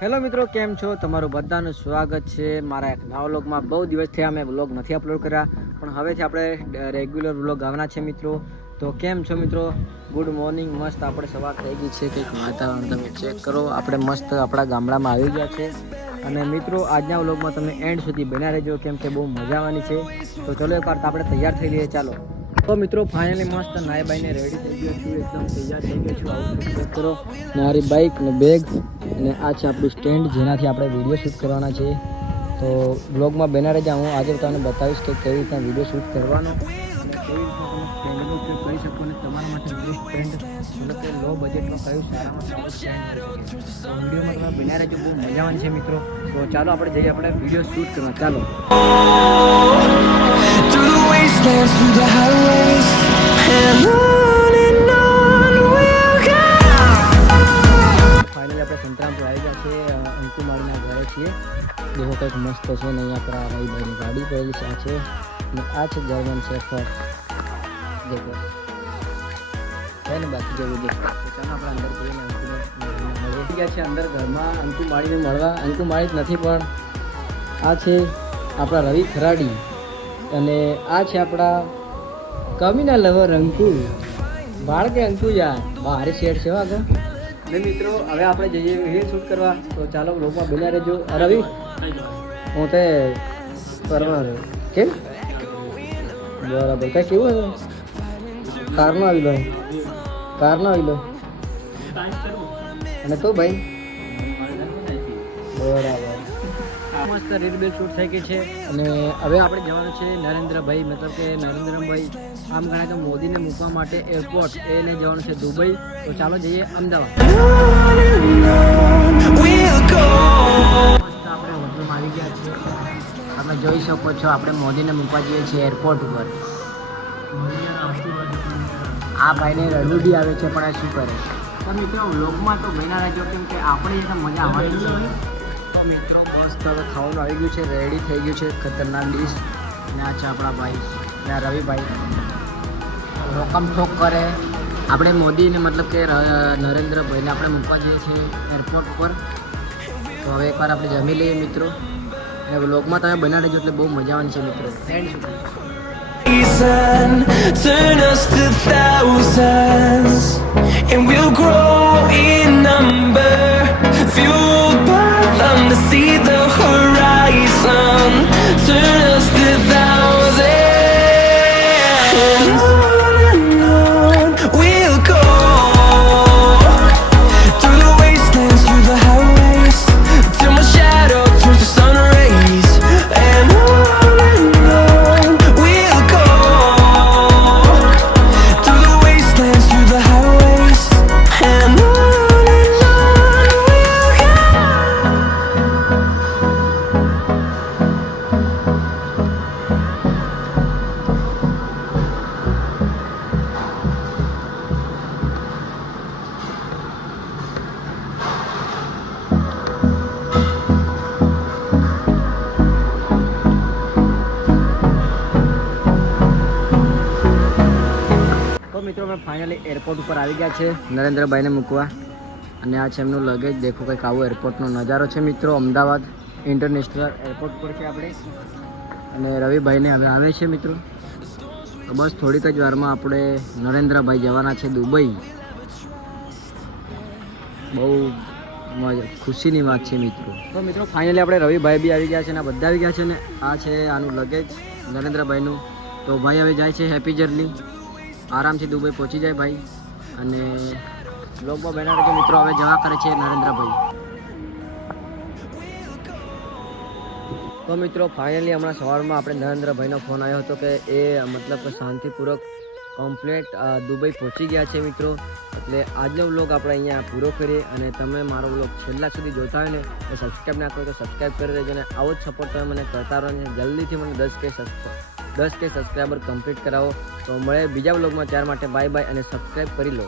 Hello મિત્રો, કેમ છો? તમારું બધાનું સ્વાગત છે મારા એક નવા વ્લોગમાં. બહુ દિવસ થયા મેં વ્લોગ નથી અપલોડ કર્યા, પણ હવેથી આપણે રેગ્યુલર વ્લોગ આવવાના છે મિત્રો. તો કેમ છો મિત્રો? Good morning. મસ્ત આપણે સવાર થઈ ગઈ છે. કંઈક વાતાવરણ તમે ચેક કરો. આપણે મસ્ત આપણા ગામડામાં આવી ગયા છે. અને મિત્રો આજના વ્લોગમાં તમે એન્ડ સુધી બન્યા રહેજો, કેમ કે બહુ મજા આવવાની છે. તો ચલો એકવાર આપણે તૈયાર થઈ લઈએ. ચાલો તો મિત્રો ફાઇનલી મસ્ત નાઈ બાઈને રેડી થઈ ગયો છું, એકદમ તૈયાર થઈ ગયો છું. આવું ચેક કરો, મારી બાઇક ને બેગ અને આ છે આપણું સ્ટેન્ડ, જેનાથી આપણે વિડીયો શૂટ કરવાના છે. તો બ્લોગમાં બના રહેજા. હું આજે તમને બતાવીશ કે કેવી રીતના વિડીયો શૂટ કરવાનો અને કેવી રીતના તમે સ્ટેન્ડનો ઉપયોગ કરી શકો. અને તમારા માટે વિડીયો સ્ટેન્ડ મતલબ કે લો બજેટમાં કયું સારામાં સારું સ્ટેન્ડ કરી શકે. તો વિડીયોમાં તમે બના રહેજો, બહુ મજા આવવાની છે મિત્રો. તો ચાલો આપણે જઈએ આપણે વિડીયો શૂટ કરવા. ચાલો through the highways and on we'll go. Finally આપણે સંતરામપુર આવી ગયા છે, અંકુમાળીના ઘરે છીએ. દેખો કંઈક મસ્ત છે ને અહીંયા પર ભાઈની ગાડી પડેલી છે. આ છે અને આ છે જર્મન શેફર્ડ. દેખો છે ને બાકી જેવું દેખો. ચાલો આપણે અંદર જઈને મળી ગયા છે અંદર ઘરમાં અંકુમાળીને મળવા. અંકુમાળી જ નથી પણ આ છે આપણા રવિ ખરાડી અને આ છે આપણા કમીના લવર અંકુ. બાળકે અંકુ યાર બારે શેર છે આગળ ને મિત્રો. હવે આપણે જઈએ વિડીયો શૂટ કરવા. તો ચાલો બ્લોગમાં બન્યા રહેજો. રવિ હું તે પરવાર કેમ બરાબર કઈ કેવું હતું? કારનો આવી લો, કારનો આવી લો અને તો ભાઈ બરાબર મસ્ત રીલ શૂટ થઈ ગઈ છે. અને હવે આપણે જવાનું છે નરેન્દ્રભાઈ, મતલબ કે નરેન્દ્રભાઈ આમ ગણાય તો મોદીને મૂકવા માટે એરપોર્ટ એને જવાનું છે દુબઈ. તો ચાલો જઈએ અમદાવાદ. મસ્ત આપણે હોટલમાં આવી ગયા છીએ. તમે જોઈ શકો છો આપણે મોદીને મૂકવા જઈએ છીએ એરપોર્ટ ઉપર. આ ભાઈને રડવું બી આવે છે પણ આ શું કરે. તો મિત્રો વ્લોગમાં તો બન્યા રહેજો, કેમ કે આપણે તો મજા આવવાની છે. તો મિત્રો મસ્ત હવે ખાવાનું આવી ગયું છે, રેડી થઈ ગયું છે ખતરનાક ડીશ. અને આ છે આપણા ભાઈ ને રવિભાઈ રોકમ ઠોક કરે. આપણે મોદીને મતલબ કે નરેન્દ્રભાઈને આપણે મૂકવા જઈએ છીએ એરપોર્ટ ઉપર. તો હવે એકવાર આપણે જમી લઈએ મિત્રો. અને વ્લોગમાં તમે બના રહેજો એટલે બહુ મજા આવવાની છે મિત્રો. Turn us to thousands and we'll grow in number, fueled by them to see the horizon. Turn us to thousands and on we'll go, through the wastelands, through the highways, till my shadow turns to sun rays. And on we'll go, through the wastelands, through the highways, and on we'll go. તો મિત્રો અમે finally airport ઉપર આવી ગયા છે નરેન્દ્રભાઈને મૂકવા. અને આ છે એમનું લગેજ. દેખો કંઈક આવો એરપોર્ટનો નજારો છે મિત્રો. અમદાવાદ ઇન્ટરનેશનલ એરપોર્ટ પર છે આપણે. અને રવિભાઈને હવે આવે છે મિત્રો. તો બસ થોડીક જ વારમાં આપણે નરેન્દ્રભાઈ જવાના છે દુબઈ. બહુ ખુશીની વાત છે મિત્રો. તો મિત્રો ફાઇનલી આપણે રવિભાઈ બી આવી ગયા છે અને બધા આવી ગયા છે. ને આ છે આનું લગેજ નરેન્દ્રભાઈનું. તો ભાઈ હવે જાય છે હેપી જર્ની. આરામથી દુબઈ પહોંચી જાય ભાઈ. અને બ્લોગમાં બના રહેજો મિત્રો. હવે જવા કરે છે નરેન્દ્રભાઈ. તો મિત્રો ફાઇનલી હમણાં સવારમાં આપણે નરેન્દ્રભાઈનો ફોન આવ્યો હતો કે એ મતલબ કે શાંતિપૂર્વક કમ્પ્લેટ દુબઈ પહોંચી ગયા છે મિત્રો. એટલે આજનો વ્લોગ આપણે અહીંયા પૂરો કરીએ. અને તમે મારો વ્લોગ છેલ્લા સુધી જોતા હોય ને એ સબસ્ક્રાઈબ ના કરો તો સબસ્ક્રાઈબ કરી દેજો. અને આવો જ સપોર્ટ તમે મને કરતા રહો. જલ્દીથી મને 10K સબસ્ક્રાઈબર કમ્પ્લીટ કરાવો. તો મળે બીજા વ્લોગમાં. ત્યાર માટે બાય બાય અને સબસ્ક્રાઈબ કરી લો.